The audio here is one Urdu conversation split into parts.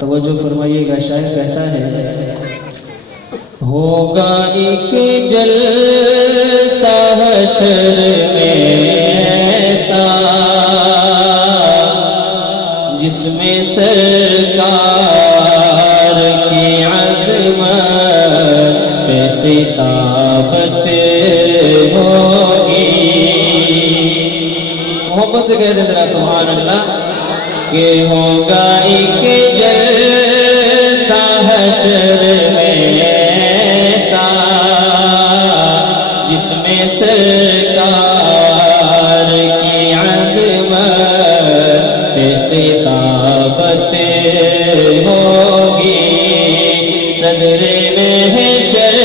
توجہ فرمائیے گا، شاعر کہتا ہے ہوگا ایک جلسہ حشر میں ایسا جس میں سرکار کی عظمت پہ خطابت ہوگی۔ محبت سے کہہ دیں ذرا سبحان اللہ کہ ہوگا ایک جلسہ حشر میں ایسا جس میں سرکار کی عظمت پہ خطابت ہوگی۔ صدر محشر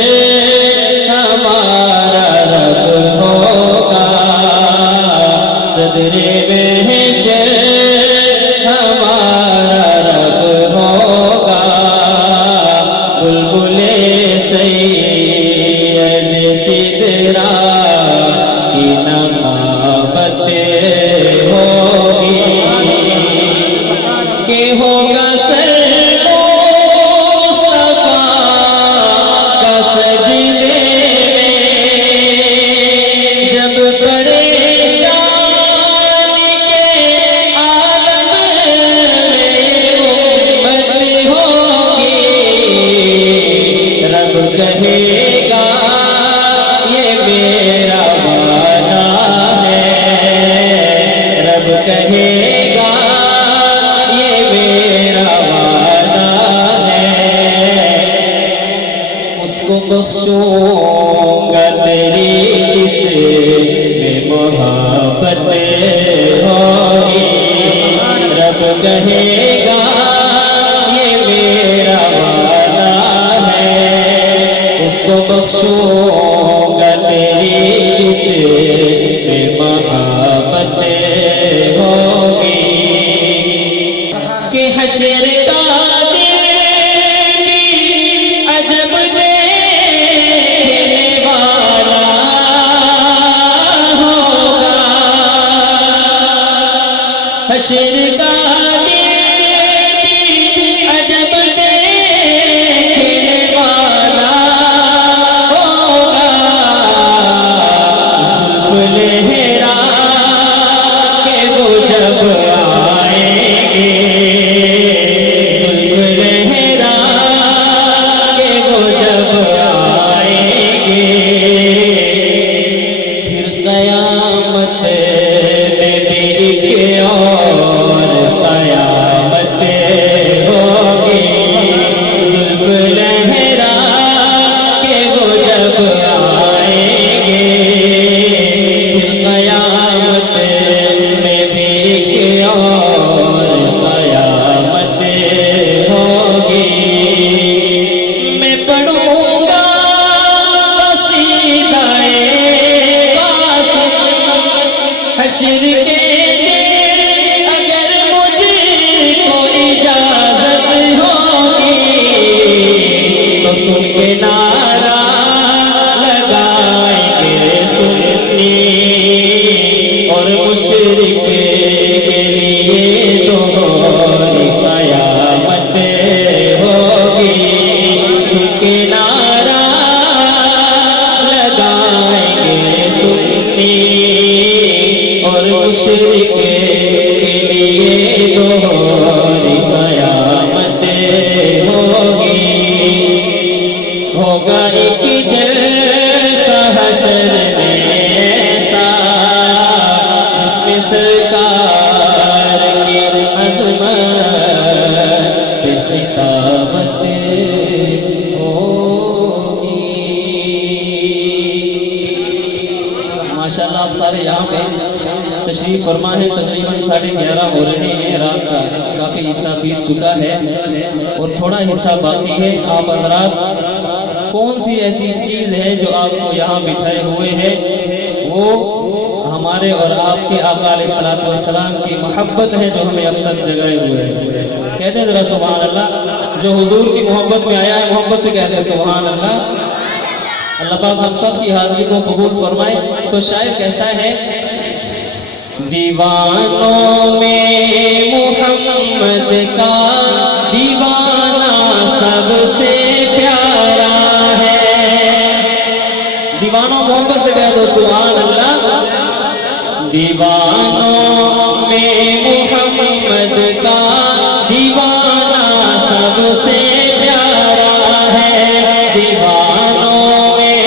ہمارا رب ہوگا، صدر محشر ہمارا رب ہوگا، بلبل سید سدرا کی نقابت ہوگی کہ ہوگا کہے گا یہ میرا وعدہ ہے، رب کہے گا یہ میرا وعدہ ہے، اس کو بخشوں گا تیری جس میں محبت ہوگی، رب کہے گا یہ میرا وعدہ ہے، اس کو بخشوں گا تیری جس میں محبت ہوگی کہ حشر کا دن عجب دیکھنے والا ہوگا، حشر کا حشر کے اگر مجھے کو اجازت ہوگی تو سن کے نعرہ لگائیں گے سنی اور مشرک کے لیے تو قیامت ہوگی، سن کے نعرہ لگائیں گے سنی اور مشرک کے لیے دوہری قیامت ہوگی۔ ہوگا ایک جلسہ حشر میں ایسا جس میں سرکار کی عظمت پہ خطابت ہوگی۔ ماشاءاللہ آپ سارے یہاں پہ تشریف فرما ہے، تقریباً 11:30 ہو رہے ہیں، رات کا کافی حصہ بیت چکا ہے اور تھوڑا حصہ باقی ہے۔ آپ حضرات کون سی ایسی چیز ہے جو آپ کو یہاں بٹھائے ہوئے ہیں؟ وہ ہمارے اور آپ کے آقا علیہ السلام کی محبت ہے جو ہمیں اب تک جگائے ہوئے ہیں۔ کہتے ہیں ذرا سبحان اللہ، جو حضور کی محبت میں آیا ہے محبت سے کہتے ہیں سبحان اللہ۔ اللہ پاک ہم سب کی حاضری کو قبول فرمائے۔ تو شاعر کہتا ہے دیوانوں میں محمد کا دیوان دیوانوں میں محمد کا دیوانہ سب سے پیارا ہے، دیوانوں میں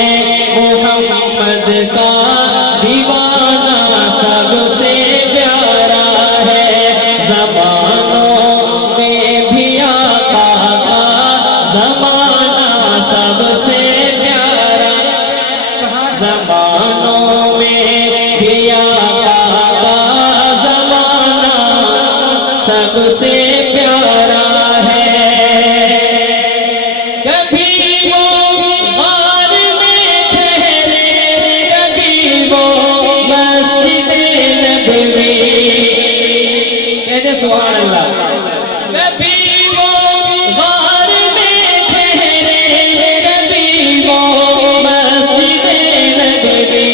محمد کا دیوانہ سب سے پیارا ہے، زمانوں میں بھی آقا کا زمانہ سب سے پیارا، زمانوں میں بھی آقا کا زمانہ سب سے پیارا ہے۔ کبھی وہ غار میں ٹھہرے، کبھی وہ مسجد نبوی، کہتے سبحان اللہ، کبھی وہ غار میں ٹھہرے، کبھی وہ مسجد نبوی۔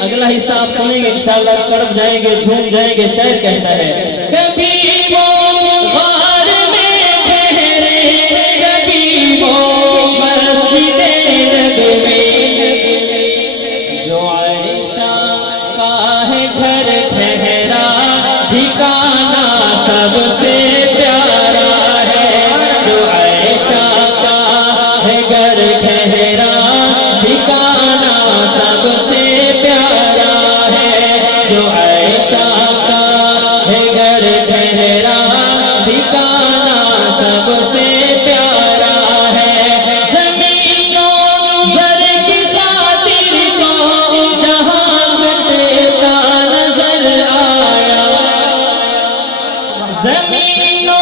اگلا حصہ آپ سنیں گے انشاءاللہ، تڑپ جائیں گے، جھوم جائیں گے۔ شاعر کہتا ہے کبھی وہ غار میں ٹھہرے، کبھی وہ مسجد نبوی، جو عائشہ کا ہے گھر ٹھہرا ٹھکانہ سب سے پیارا ہے، جو عائشہ کا ہے گھر ٹھہرا ٹھکانہ سب سے پیارا ہے، جو عائشہ کا ہے گھر ٹھہرا ٹھکانہ سب سے پیارا ہے، زمین و زر کی خاطر تو جہاں کٹتا نظر آیا، زمین و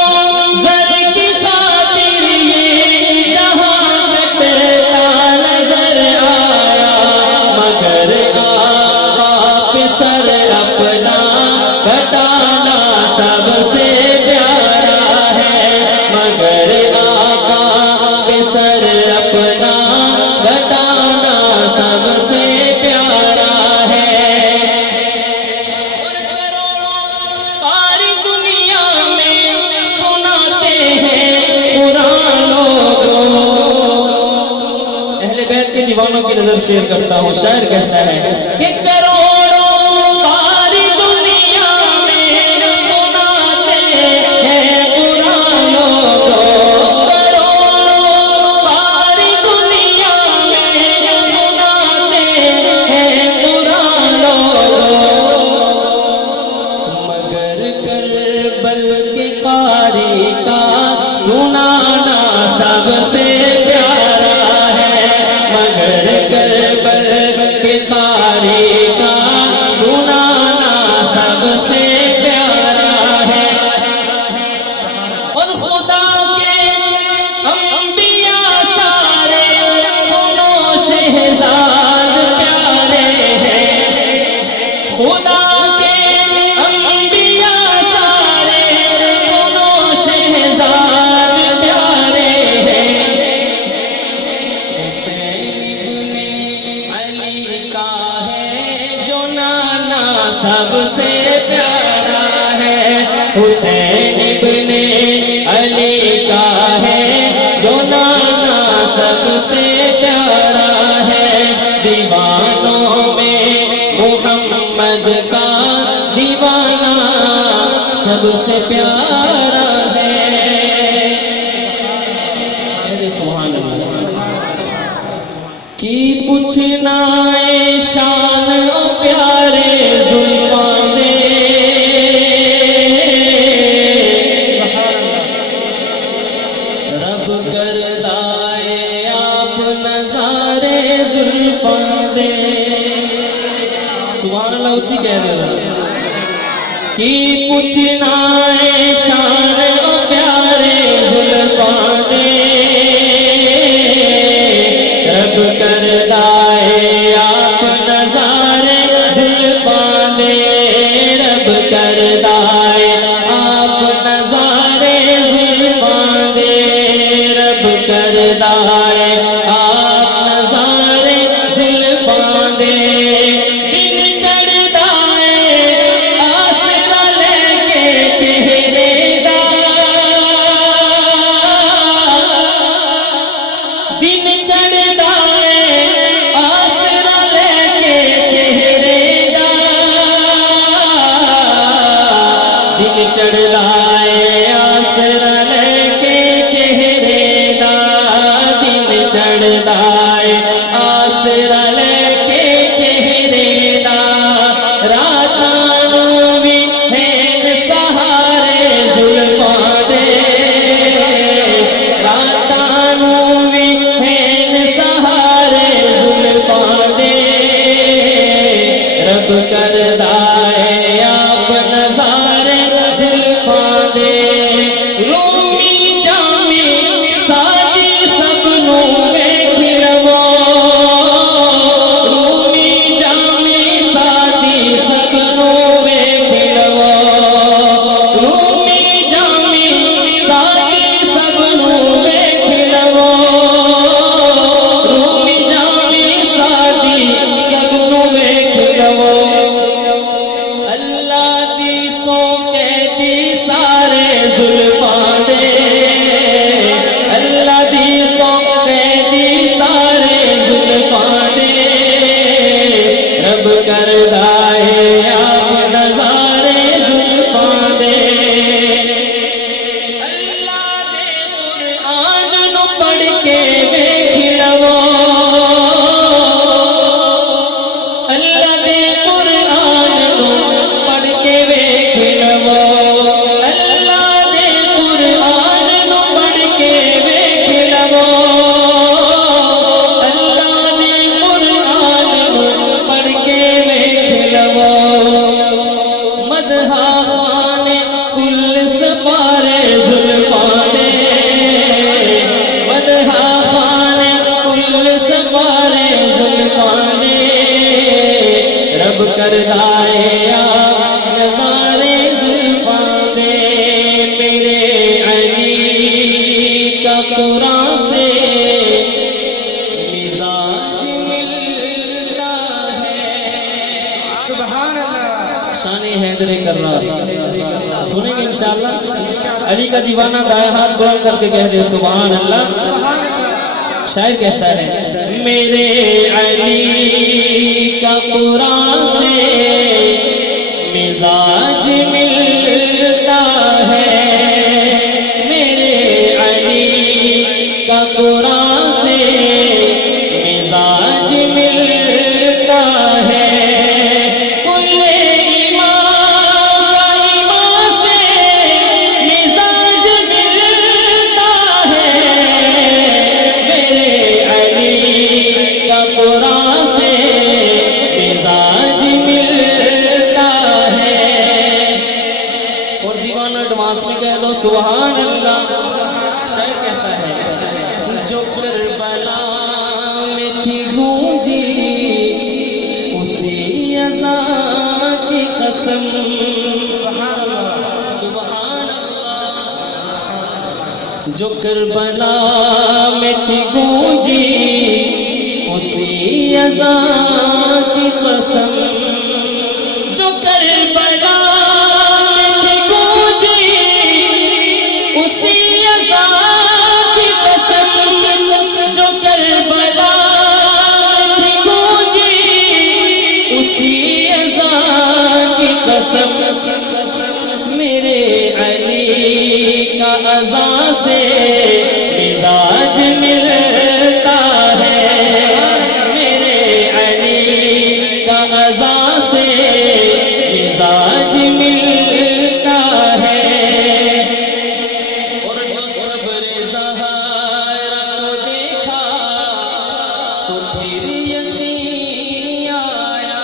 زر کی خاطر یہ جہاں کٹتا نظر آیا، مگر آقا پہ سر اپنا کٹانا سب سے پیارا ہے، مگر آقا پہ سر اپنا کٹانا سب سے پیارا ہے۔ اور کروڑوں قاری دنیا میں سناتے ہیں قرآن لوگوں، اہل بیت کے دیوانوں کی نظر شیئر کرتا ہوں۔ شاعر کہتا ہے کہ کروڑوں قاری دنیا میں سناتے ہیں قرآن لوگوں، کروڑوں قاری دنیا میں سناتے ہیں قرآن لوگوں، مگر کربل کے قاری کا سنانا سب سے پیارا ہے، مگر کربل کے قاری کا سنانا سب سے پیارا ہے۔ اور خدا کے انبیاء سارے سنو شہزاد پیارے ہیں، خدا کے انبیاء سارے سنو شہزاد پیارے ہیں، حسین ابن علی کا ہے جو نانا سب سے پیارا ہے، حسین ابن علی کا ہے جو نانا سب سے پیارا ہے، دیوانوں میں محمد کا دیوانہ سب سے پیارا ہے۔ کہتے سبحان اللہ۔ کی پوچھنا اے شان او پیارے زلفاں دے، رب کردائے آپ نظارے زلفاں دے، سبحان اللہ اچھی کہہ دے۔ کی پوچھنا اے شان او پیارے زلفاں دے، رب کردائے آپ نظارے زلفاں دے، رب کردائے آپ نظارے زلفاں دے، رب کردائے آپ نظارے زلفاں دے، دن چڑھتا ہے آسرا لے کے کا دیوانہ دائیں ہاتھ بلند کر کے کہہ دے سبحان اللہ. شاعر کہتا ہے میرے علی کا قرآن سے مزاج ملتا ہے، میرے علی کا قرآن سے مزاج ملتا ہے، کل ایمان کا ایمان سے مزاج ملتا ہے، میرے علی کا قرآن سے مزاج ملتا ہے. اور دیوانہ ایڈوانس میں کہہ دو سبحان اللہ. شاعر کہتا ہے جو کربلا میں تھی گونجی اسی اذان کی قسم، سبحان اللہ سبحان اللہ. جو کربلا میں تھی گونجی اسی اذان کی قسم، جو کربلا میں تھی گونجی اسی اذان کی قسم، جو کربلا میں تھی گونجی اسی اذان کی قسم، میرے علی کا اذان سے مزاج ملتا ہے، میرے علی کا اذان سے مزاج ملتا ہے. اور جو صبر زہرا کو دیکھا تو پھر یقین آیا.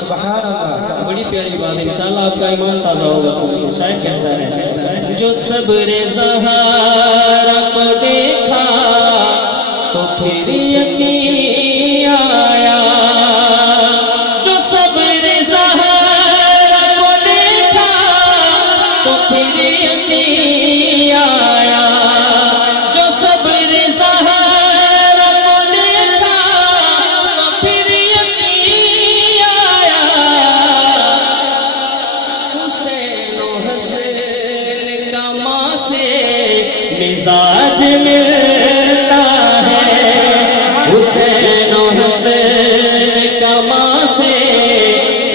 سبحان اللہ. بڑی پیاری بات ہے، انشاءاللہ آپ کا ایمان تازہ ہوگا سن کے. شاعر کہتا ہے جو صبر زہرا کو دیکھا تو پھر یقین آیا، جو صبر زہرا کو دیکھا تو پھر یقین آیا، جو صبر زہرا کو دیکھا تو پھر یقین آیا، حسین و حسین کا ماں سے مزاج ملتا ہے، حسین و حسین کا ماں سے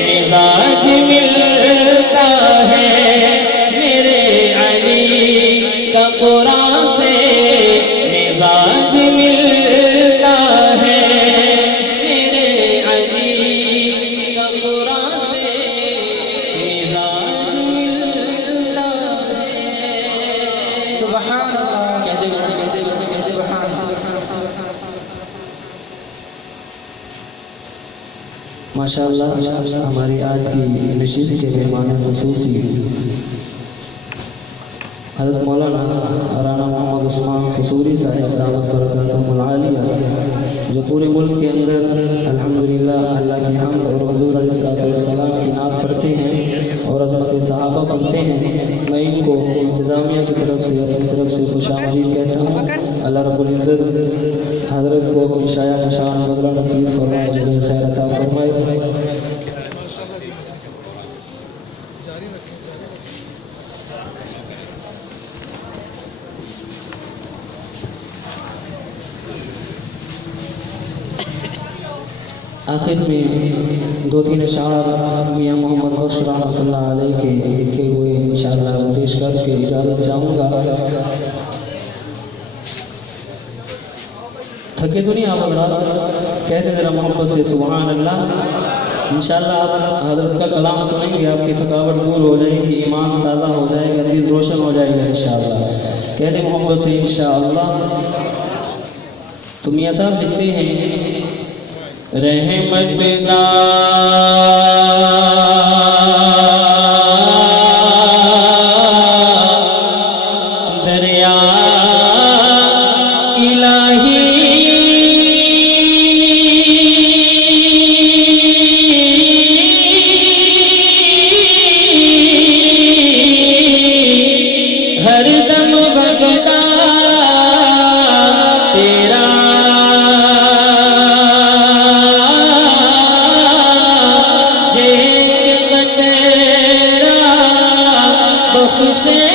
مزاج ملتا ہے، میرے علی کا قرآن سے مزاج ملتا ہے، میرے علی کا قرآن سے مزاج ملتا ہے. سبحان اللہ. کہتے سبحان اللہ. ماشاءاللہ ہماری آج کی نشست کے مہمان خصوصی حضرت مولانا رانا محمد عثمان قصوری صاحب دعوت برکاتہم العالیہ، جو پورے ملک کے اندر الحمدللہ اللہ کی حمد اور حضور علیہ السلام کی نعت پڑھتے ہیں اور عظمت صحابہ پڑھتے ہیں. میں ان کو انتظامیہ کی طرف سے اپنی طرف سے خوش آمدید کہتا ہوں. اللہ رب العزت حضرت کو اپنی شایع نشان بدلہ نصیب فرمائے، جزائے خیر عطا فرمائے. آخر میں دو تین اشعار میاں محمد بخش رحمۃ اللہ علیہ کے لکھے ہوئے انشاءاللہ پیش کر کے اجازت چاہوں گا. تھکے تو نہیں آپ حضرات؟ کہتے ذرا محبت سے سبحان اللہ. انشاءاللہ آپ حضرت کا کلام سنیں گے، آپ کی تھکاوٹ دور ہو جائے گی، ایمان تازہ ہو جائے گا، دل روشن ہو جائے گا انشاءاللہ. کہتے محبت سے انشاءاللہ. تو میاں صاحب لکھتے ہیں رحمت دریا الہی ہر دم بگتا تیرا سے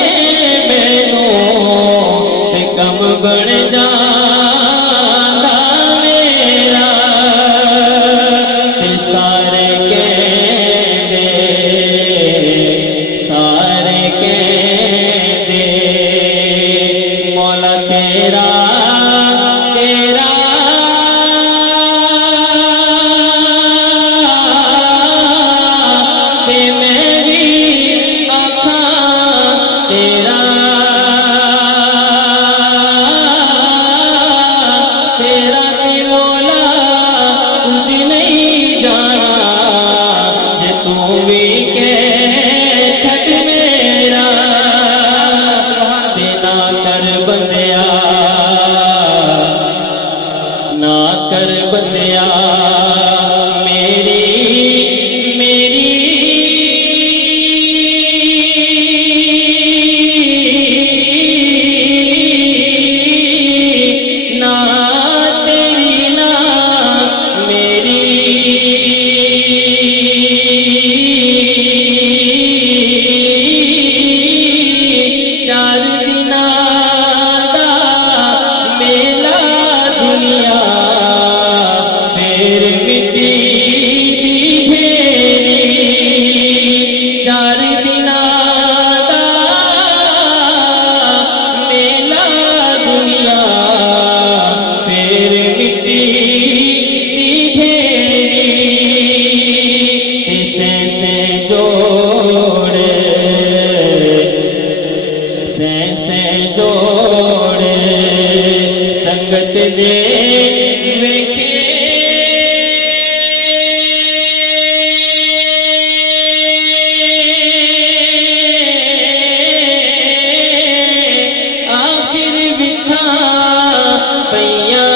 سے جوڑے سنگت دے ویکھے آخر وکھا پئیاں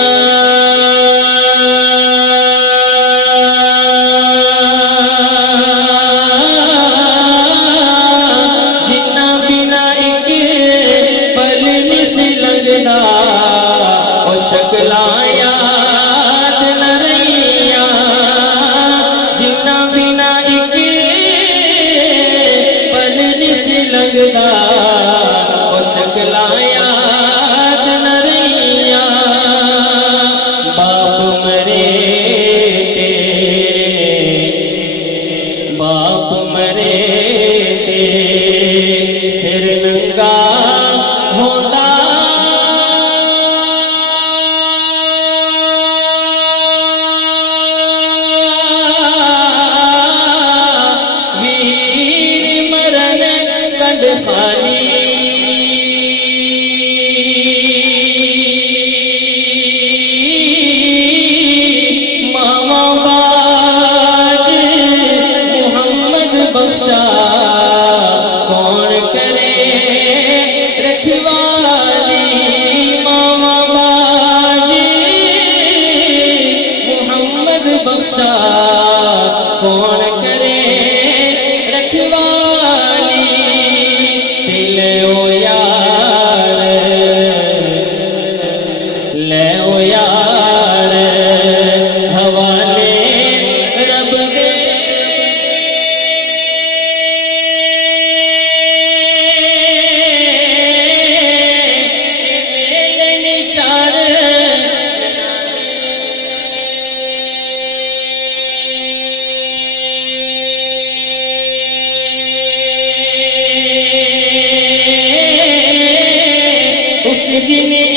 شکلاں یاد نہ رہیاں جنا بنا ایک پل نہیں لگدا وہ شکلاں یاد نہ رہیاں باپ مرے باپ مرے سر ننگا ہوندا خالی ماما باج محمد بخشا کون کرے رکھوالی ماما باج محمد بخشا کون کرے رکھوالی لے او یار حوالے رب دے میلے چار اس دن